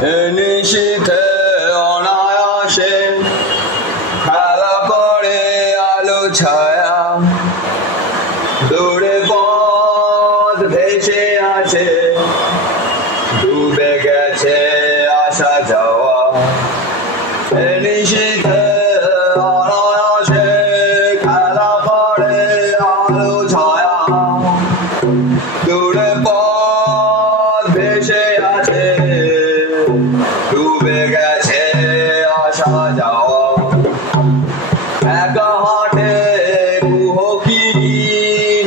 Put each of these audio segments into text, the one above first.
নিশীথে অনায়াসে খেলা করে আলো ছায়া, দূরে পথ ভেসে আছে, ডুবে গেছে আসা যাওয়া। নিশীথে অনায়াসে খেলা করে আলো ছায়া, দূরে পথ ভেসে আছে, ডুবে গেছে আসা যাওয়া। একা হাটে কুহকি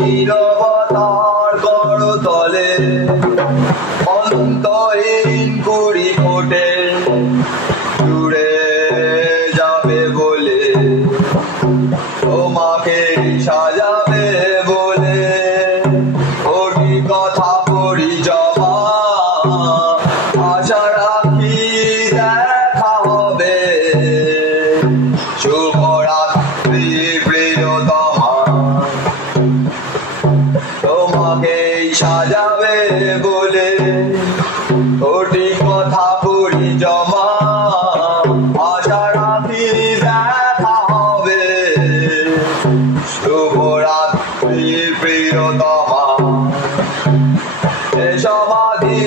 নীরবতার করতলে, অন্তহীন কুড়ি ফোটে দূরে যাবে বলে, তোমাকে সাজাবে বলে, ওটি কথা পড়ি জমা, আশা রাখি দেখা হবে। শুভরাত্রি প্রিয়তমা, তোমাকে সাজাবে বলে, ওটি কথা পড়ি জমা, আশা রাখি দেখা হবে। শুভরাত্রি প্রিয়তমা, এ সমাধি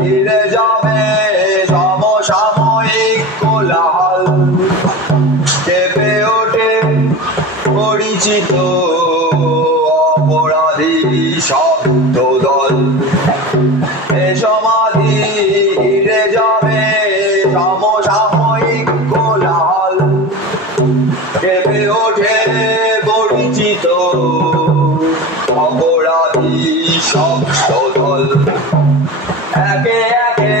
ঘিরে যাবে সমসাময়িক কোলাহল, কেঁপে ওঠে পরিচিত অপরাধী শব্দদল। এ সমাধি ঘিরে যাবে সমসাময়িক কোলাহল, কেঁপে ওঠে পরিচিত অপরাধী শব্দদল। একে একে